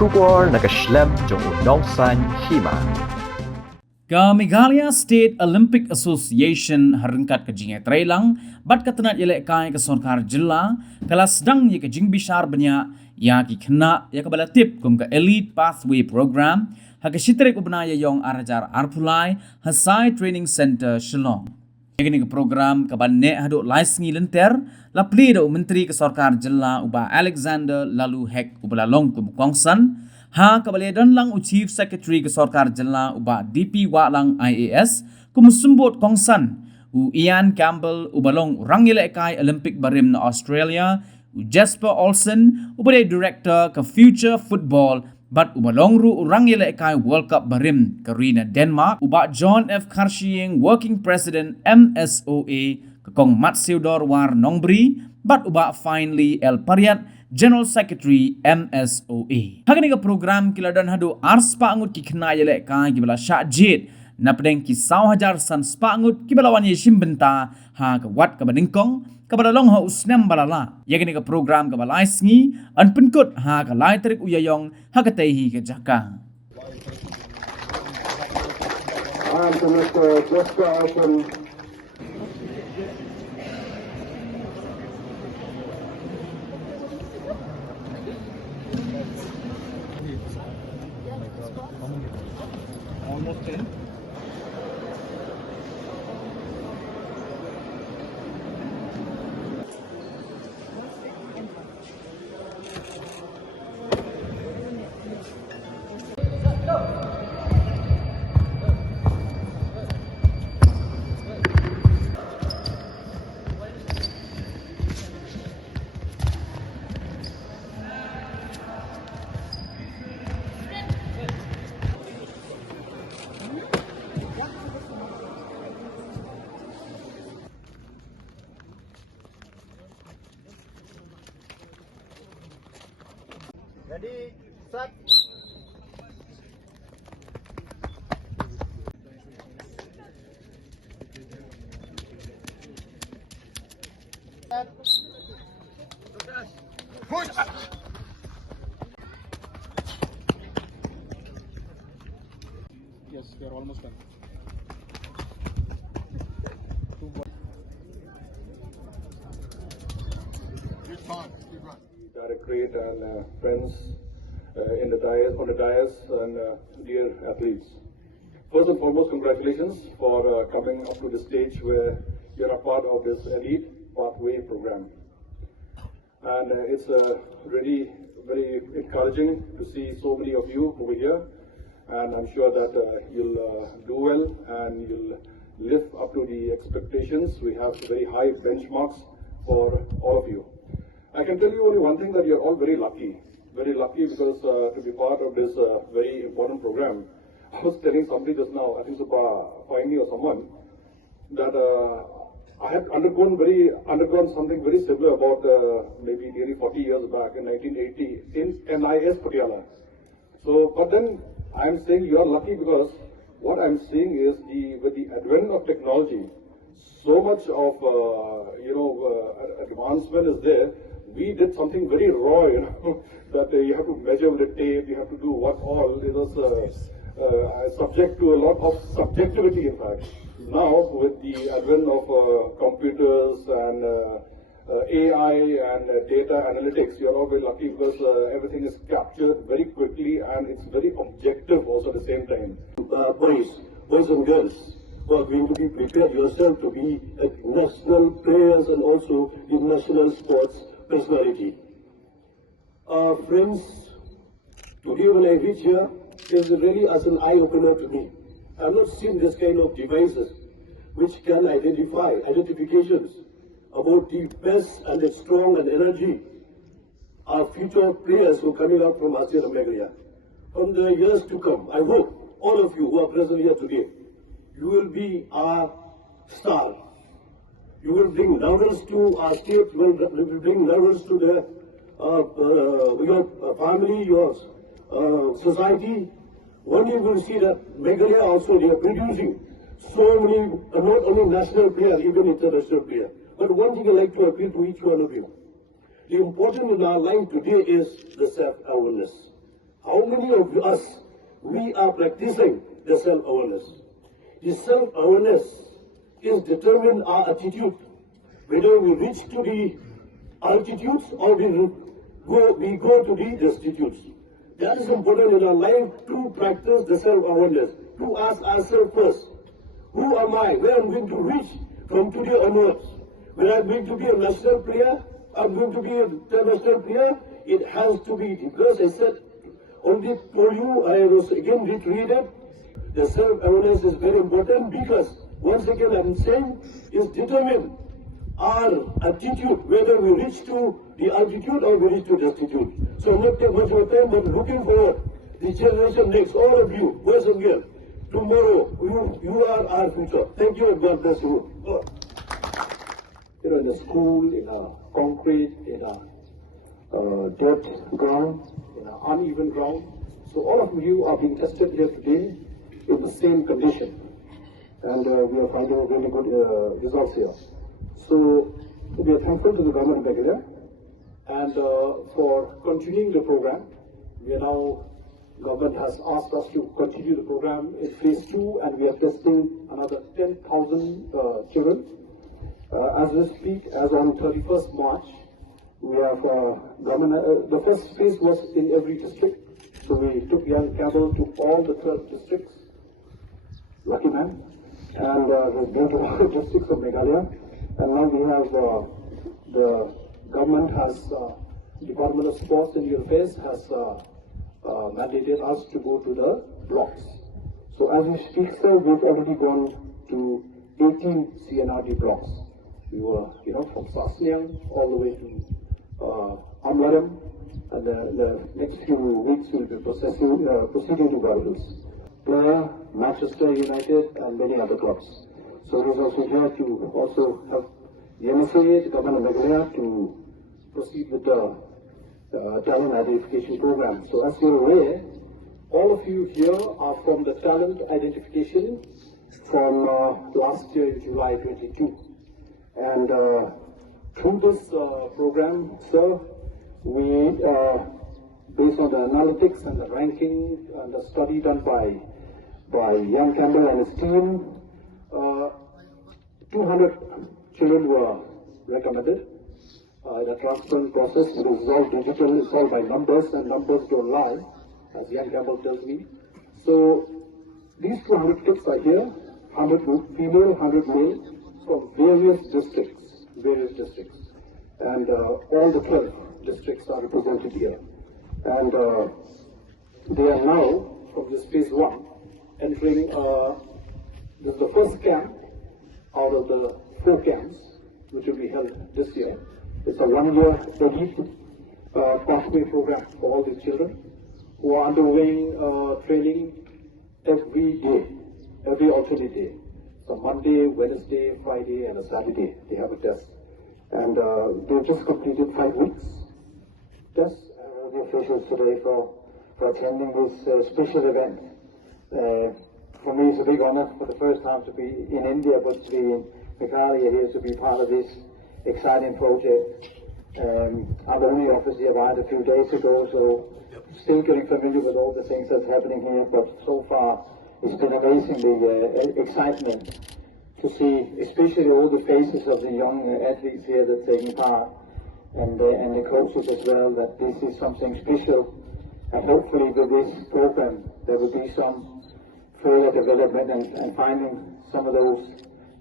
Shubor nakaslem jong unongsan Hima. Meghalaya State Olympic Association harengkat ke jingai trailang bat katenat yelek kai ke sarkar jilla kala sedang ye ke jing Bishar Bniah ya ki Khynnah ya ke balatip kum ke Elite Pathway Program ha ke sitrek Bniah yong arajar arpulai Hasai Training Center Shillong. Ini ke program ke banne haduk laisngi lenter la pli do menteri ke sarkar jilla uba Alexander lalu hek ubala long kum kongsan ha kabale dan lang Chief Secretary ke sarkar jilla uba DP wa lang IAS kumusumbot kongsan u Ian Campbell ubalong orang yele kai Olympic barim na Australia u Jasper Olsen ubade director ke Future Football but ubalong ru orang yele kai World Cup barim ke Rina Denmark uba John F Karshieng working president MSOA ke kong Mat Seudor war Nongbri but uba finally El Pariat General Secretary MSOA. Hagani ka program kiladan hadu ars pangut ki Khynnah yelek ka kibala Shah na pedeng ki 1,000 san spangut kibala wan yeshim benta ha ka wat ka badingkong ka badalong ha usnem balala. Yagani ka program ka balai sngi an penkut ha ka lai terik uyayong ha ka tehi ka jaka. Almost 10. Ready, set. Push. Yes, we are almost done. Directorate and friends in the dais, on the dais, and dear athletes. First and foremost, congratulations for coming up to the stage where you're a part of this Elite Pathway program. And it's really very encouraging to see so many of you over here. And I'm sure that you'll do well and you'll live up to the expectations. We have very high benchmarks for all of you. I can tell you only one thing, that you're all very lucky because to be part of this very important program. I was telling somebody just now, I think Finally or someone, that I had undergone something very similar about maybe nearly 40 years back in 1980 in NIS Patiala. So, but then I'm saying you are lucky because what I'm seeing is with the advent of technology, so much of advancement is there. We did something very raw, that you have to measure with the tape, you have to do what all. It was subject to a lot of subjectivity, in fact. Now, with the advent of computers and AI and data analytics, you're all very lucky because everything is captured very quickly and it's very objective also at the same time. Boys and girls, who are going to be prepared yourself to be national players and also in national sports personality. Friends, today when I reach here, is really as an eye-opener to me. I've not seen this kind of devices which can identifications about the best and the strong and energy our future players who are coming out from ASEAN and Meghalaya. From the years to come, I hope all of you who are present here today, you will be our star. You will bring laurels to our state, will bring laurels to your family, your society. One day you will see that Meghalaya also, they are producing so many, not only national players, even international players. But one thing I like to appeal to each one of you. The important in our life today is the self-awareness. How many of us, we are practicing the self-awareness. The self-awareness is determine our attitude, whether we reach to the altitudes or we go to the destitutes. That is important in our life to practice the self-awareness, to ask ourselves first, who am I, where I'm going to reach from today onwards. When I'm going to be a national player, I'm going to be an international player, it has to be, because I said, only for you, I was again reiterated, the self-awareness is very important because, once again I'm saying, is determine our attitude, whether we reach to the altitude or we reach to destitute. So not take much of time, but looking forward, the generation next, all of you, boys and girls, tomorrow, you are our future. Thank you and God bless you. Oh. You know, in a school, in a concrete, in a dirt ground, in an uneven ground. So all of you are being tested here today in the same condition. And we are finding really good results here. So we are thankful to the government of Bangladesh and for continuing the program. We are now, government has asked us to continue the program in phase 2 and we are testing another 10,000 children. As we speak, as on 31st March, we have the first phase was in every district. So we took young cattle to all the 12 districts, lucky man, and we go to all the districts of Meghalaya. And now we have the government has, Department of Sports and Youth Affairs has mandated us to go to the blocks. So as we speak, sir, we've already gone to 18 CNRD blocks. We were, you know, from Sasniang all the way to Amlaram, and the next few weeks we'll be proceeding to Barbados, Bniah, Manchester United, and many other clubs. So we're also here to also have the MSA, the government of Bangladesh, to proceed with the talent identification program. So as you're aware, all of you here are from the talent identification from last year in July 22. And through this program, sir, we, based on the analytics and the ranking and the study done by Ian Campbell and his team, 200 children were recommended in a transference process. It is all digital, it's all by numbers, and numbers don't lie, as Ian Campbell tells me. So these 200 kids are here, 100 female, 100 male, from various districts. And all the 12 districts are represented here. And they are now, from this phase 1, entering, this is the first camp out of the 4 camps, which will be held this year. It's a 1-year elite pathway program for all these children who are undergoing training every day, every alternate day. So Monday, Wednesday, Friday, and a Saturday, they have a test. And they've just completed 5 weeks test. All the officials today for attending this special event. For me, it's a big honor for the first time to be in India, but to be in Meghalaya here to be part of this exciting project. I've only obviously arrived a few days ago, so still getting familiar with all the things that's happening here, but so far it's been amazingly excitement to see, especially all the faces of the young athletes here that are taking part, and the coaches as well, that this is something special. And hopefully with this program there will be some further development and finding some of those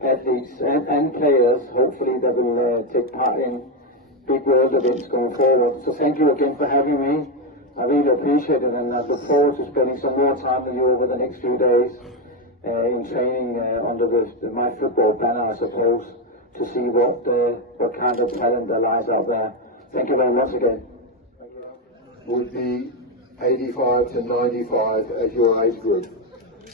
athletes and players, hopefully, that will take part in big world events going forward. So thank you again for having me. I really appreciate it, and I look forward to spending some more time with you over the next few days in training under the My Football banner, I suppose, to see what kind of talent there lies out there. Thank you very much again. Would be 85 to 95 as your age group.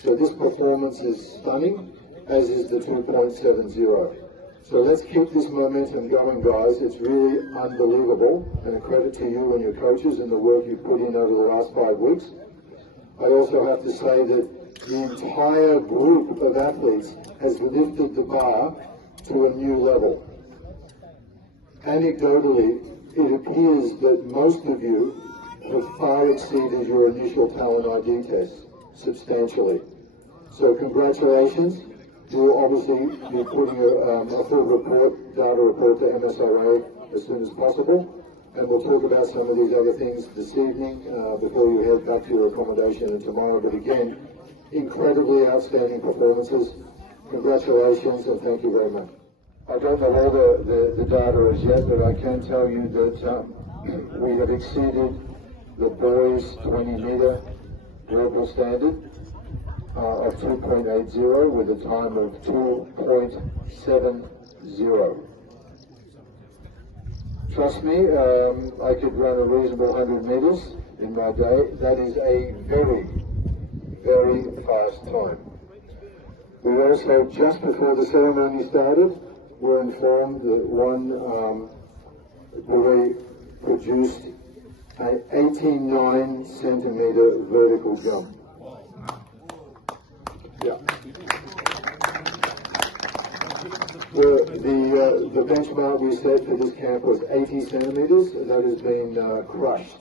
So this performance is stunning, as is the 2.70. So let's keep this momentum going, guys. It's really unbelievable, and a credit to you and your coaches and the work you've put in over the last 5 weeks. I also have to say that the entire group of athletes has lifted the bar to a new level. Anecdotally, it appears that most of you have far far exceeded your initial talent ID test substantially. So congratulations. We'll obviously be putting a full data report to MSRA as soon as possible, and we'll talk about some of these other things this evening before you head back to your accommodation and tomorrow. But again, incredibly outstanding performances. Congratulations and thank you very much. I don't know all the data as yet, but I can tell you that we have exceeded the boys' 20-meter global standard of 2.80 with a time of 2.70. Trust me, I could run a reasonable 100 meters in my day. That is a very, very fast time. We also, just before the ceremony started, were informed that one boy produced an 89-centimeter vertical jump. Yeah. The benchmark we set for this camp was 80 centimeters. That has been crushed.